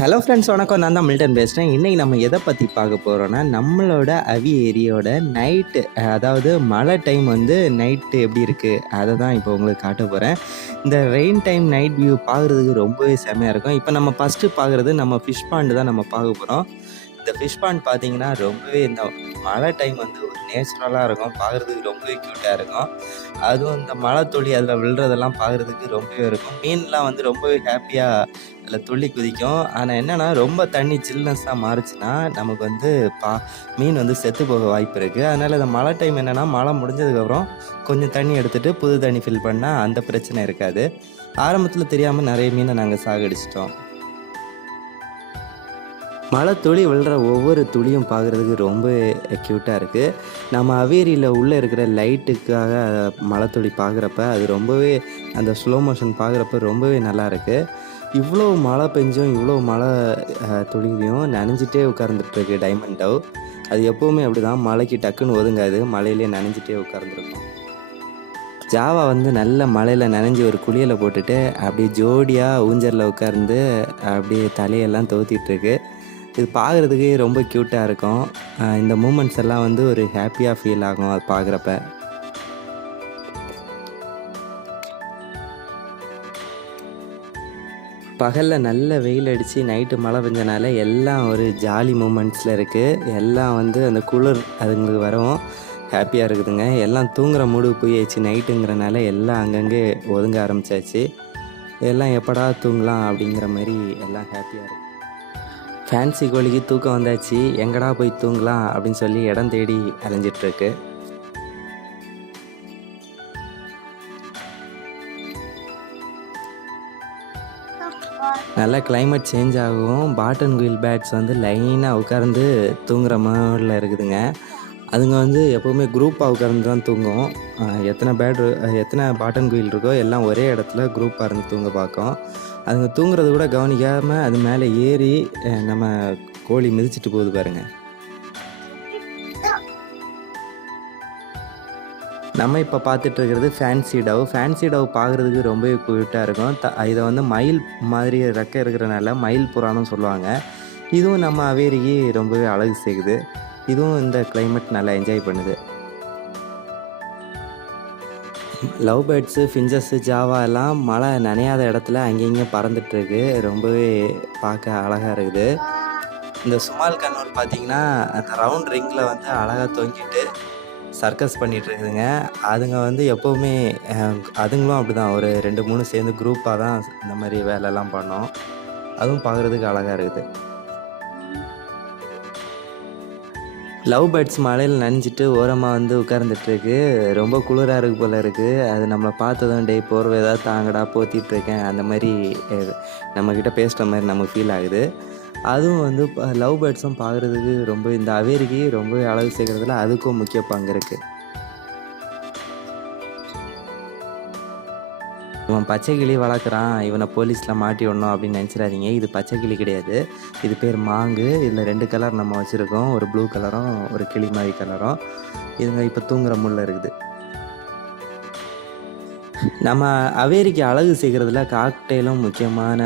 Hello friends, வணக்கம். நான் தான் மில்டன் பேசுகிறேன். இன்றைக்கி நம்ம எதை பற்றி பார்க்க போகிறோன்னா, நம்மளோட அவியேரியோட நைட்டு, அதாவது மழை டைம் வந்து நைட்டு எப்படி இருக்குது அதை தான் இப்போ உங்களுக்கு காட்ட போகிறேன். இந்த ரெயின் டைம் நைட் வியூ பார்க்குறதுக்கு ரொம்பவே செம்மையாக இருக்கும். இப்போ நம்ம ஃபஸ்ட்டு பார்க்குறது நம்ம ஃபிஷ் பாண்டு தான் நம்ம பார்க்க போகிறோம். இந்த ஃபிஷ் பாண்ட் பார்த்தீங்கன்னா ரொம்பவே இந்த மழை டைம் வந்து ஒரு நேச்சுரலாக இருக்கும். பார்க்குறதுக்கு ரொம்பவே க்யூட்டாக இருக்கும். அதுவும் இந்த மழை துளி அதில் விழுறதெல்லாம் பார்க்குறதுக்கு ரொம்பவே இருக்கும். மீன்லாம் வந்து ரொம்பவே ஹாப்பியாக அதில் துள்ளி குதிக்கும். ஆனால் என்னென்னா ரொம்ப தண்ணி சில்னஸ்ஸாக மாறுச்சுன்னா நமக்கு வந்து மீன் வந்து செத்து போக வாய்ப்பு இருக்குது. அதனால் இந்த மழை டைம் என்னென்னா மழை முடிஞ்சதுக்கப்புறம் கொஞ்சம் தண்ணி எடுத்துகிட்டு புது தண்ணி ஃபில் பண்ணால் அந்த பிரச்சனை இருக்காது. ஆரம்பத்தில் தெரியாமல் நிறைய மீனை நாங்கள் சாகடிச்சிட்டோம். மழை துளி விழுற ஒவ்வொரு துளியும் பார்க்குறதுக்கு ரொம்ப க்யூட்டாக இருக்குது. நம்ம அவேரியில் உள்ளே இருக்கிற லைட்டுக்காக மழை துளி பார்க்குறப்ப அது ரொம்பவே அந்த ஸ்லோ மோஷன் பார்க்குறப்ப ரொம்பவே நல்லாயிருக்கு. இவ்வளோ மழை பெஞ்சும் இவ்வளோ மழை துளியும் நனைஞ்சிட்டே உட்கார்ந்துட்டுருக்கு டைமண்ட் டவ். அது எப்போவுமே அப்படி தான், மழைக்கு டக்குன்னு ஒதுங்காது, மழையிலே நனைஞ்சிட்டே உட்கார்ந்துருக்கும். ஜாவா வந்து நல்ல மழையில் நனைஞ்சி ஒரு குளியலை போட்டுட்டு அப்படியே ஜோடியாக ஊஞ்சலில் உட்கார்ந்து அப்படியே தலையெல்லாம் தோத்திட்டுருக்கு. இது பார்க்குறதுக்கு ரொம்ப க்யூட்டாக இருக்கும். இந்த மூமெண்ட்ஸ் எல்லாம் வந்து ஒரு ஹாப்பியாக ஃபீல் ஆகும் அது பார்க்குறப்ப. பகலில் நல்ல வெயில் அடித்து நைட்டு மழை பெஞ்சனால எல்லாம் ஒரு ஜாலி மூமெண்ட்ஸில் இருக்குது. எல்லாம் வந்து அந்த குளிர் அதுங்களுக்கு வரவும் ஹாப்பியாக இருக்குதுங்க. எல்லாம் தூங்குகிற மூடு போயாச்சு. நைட்டுங்கிறனால எல்லாம் அங்கங்கே ஒதுங்க ஆரம்பித்தாச்சு. எல்லாம் எப்படா தூங்கலாம் அப்படிங்கிற மாதிரி எல்லாம் ஹாப்பியாக இருக்குது. ஃபேன்சி கோழிக்கு தூக்கம் வந்தாச்சு, எங்கடா போய் தூங்கலாம் அப்படின்னு சொல்லி இடம் தேடி அலைஞ்சிட்ருக்கு. நல்லா கிளைமேட் சேஞ்ச் ஆகும். பாட்டன் குயில் பேட்ஸ் வந்து லைனாக உட்கார்ந்து தூங்குற மாதிரில இருக்குதுங்க. அதுங்க வந்து எப்போவுமே குரூப்பாக உட்கார்ந்து தான் தூங்கும். எத்தனை பாட்டன் குயில் இருக்கோ எல்லாம் ஒரே இடத்துல குரூப்பாக இருந்து தூங்க பார்க்கும். அதுங்க தூங்குறது கூட கவனிக்காமல் அது மேலே ஏறி நம்ம கோழி மிதிச்சிட்டு போகுது பாருங்கள். நம்ம இப்போ பார்த்துட்டு இருக்கிறது ஃபேன்சி டவ். ஃபேன்சி டவ் பார்க்குறதுக்கு ரொம்பவே க்யூட்டாக இருக்கும். இதை வந்து மயில் மாதிரி ரெக்கை இருக்கிறனால மயில் புறான்னு சொல்லுவாங்க. இதுவும் நம்ம அவேரிக்கு ரொம்பவே அழகு சேர்க்குது. இதுவும் இந்த கிளைமேட் நல்லா என்ஜாய் பண்ணுது. லவ் பேர்ட்ஸு, ஃபின்ச்சஸ்ஸு, ஜாவா எல்லாம் மழை நனையாத இடத்துல அங்கேயும் பறந்துட்டுருக்கு. ரொம்பவே பார்க்க அழகாக இருக்குது. இந்த சுமால் கண்ணூர் பார்த்திங்கன்னா அந்த ரவுண்ட் ரிங்கில் வந்து அழகாக தொங்கிட்டு சர்க்கஸ் பண்ணிகிட்ருக்குதுங்க. அதுங்க வந்து எப்போவுமே அதுங்களும் அப்படி தான் ஒரு 2-3 சேர்ந்து குரூப்பாக தான் இந்த மாதிரி வேலையெல்லாம் பண்ணோம். அதுவும் பார்க்குறதுக்கு அழகாக இருக்குது. லவ் பேர்ட்ஸ் மழையில் நனைஞ்சிட்டு ஓரமாக வந்து உட்கார்ந்துட்டுருக்கு. ரொம்ப குளிராக இருக்கு போல் இருக்குது. அது நம்மளை பார்த்ததும் டே போர்வை ஏதாவது தாங்கடா போத்திட்டுருக்கேன் அந்த மாதிரி நம்மக்கிட்ட பேசுகிற மாதிரி நமக்கு ஃபீல் ஆகுது. அதுவும் வந்து லவ் பேர்ட்ஸும் பார்க்குறதுக்கு ரொம்ப இந்த அவேரிக்கு ரொம்ப அழகு சேர்க்குறதுல அதுக்கும் முக்கிய பங்கு இருக்குது. இவன் பச்சை கிளி வளர்க்குறான், இவனை போலீஸில் மாட்டி விடணும் அப்படின்னு நினச்சிடாதீங்க. இது பச்சை கிளி கிடையாது, இது பேர் மாங்கு. இதில் 2 கலர் நம்ம வச்சுருக்கோம், ஒரு ப்ளூ கலரும் ஒரு கிளி மாதிரி கலரும். இதுங்க இப்போ தூங்குற முள்ள இருக்குது. நம்ம அவேரிக்கு அழகு சேர்க்குறதுல காக்டெயிலும் முக்கியமான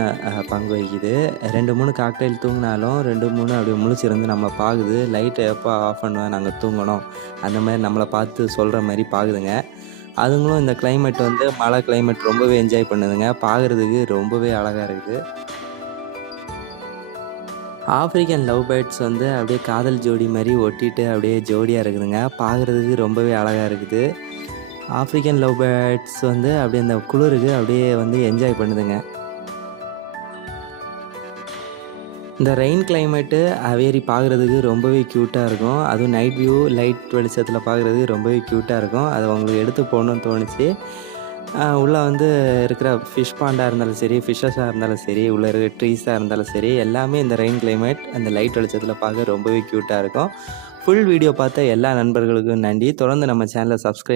பங்கு வகிக்குது. 2-3 காக்டெயில் தூங்கினாலும் 2-3 அப்படியே முழிச்சிருந்து நம்ம பார்க்குது. லைட்டை எப்போ ஆஃப் பண்ணுவேன் நாங்கள் தூங்கணும் அந்த மாதிரி நம்மளை பார்த்து சொல்கிற மாதிரி பார்க்குதுங்க. அதுங்களும் இந்த கிளைமேட் வந்து மழை கிளைமேட் ரொம்பவே என்ஜாய் பண்ணுதுங்க. பார்க்குறதுக்கு ரொம்பவே அழகாக இருக்குது. ஆஃப்ரிக்கன் லவ் பேர்ட்ஸ் வந்து அப்படியே காதல் ஜோடி மாதிரி ஒட்டிட்டு அப்படியே ஜோடியாக இருக்குதுங்க. பார்க்குறதுக்கு ரொம்பவே அழகாக இருக்குது. ஆஃப்ரிக்கன் லவ் பேர்ட்ஸ் வந்து அப்படியே அந்த குளிருக்கு அப்படியே வந்து என்ஜாய் பண்ணுதுங்க. இந்த ரெயின் கிளைமேட்டு அவேரி பார்க்குறதுக்கு ரொம்பவே க்யூட்டாக இருக்கும். அதுவும் நைட் வியூ லைட் வெளிச்சத்தில் பார்க்குறதுக்கு ரொம்பவே க்யூட்டாக இருக்கும். அது உங்களுக்கு எடுத்து போகணுன்னு தோணுச்சு. உள்ளே வந்து இருக்கிற ஃபிஷ் பாண்டாக இருந்தாலும் சரி, ஃபிஷ்ஷஸாக இருந்தாலும் சரி, உள்ளே இருக்கிற ட்ரீஸாக இருந்தாலும் சரி, எல்லாமே இந்த ரெயின் கிளைமேட் அந்த லைட் வெளிச்சத்தில் பார்க்க ரொம்பவே க்யூட்டாக இருக்கும். ஃபுல் வீடியோ பார்த்த எல்லா நண்பர்களுக்கும் நன்றி. தொடர்ந்து நம்ம சேனலை சப்ஸ்கிரைப்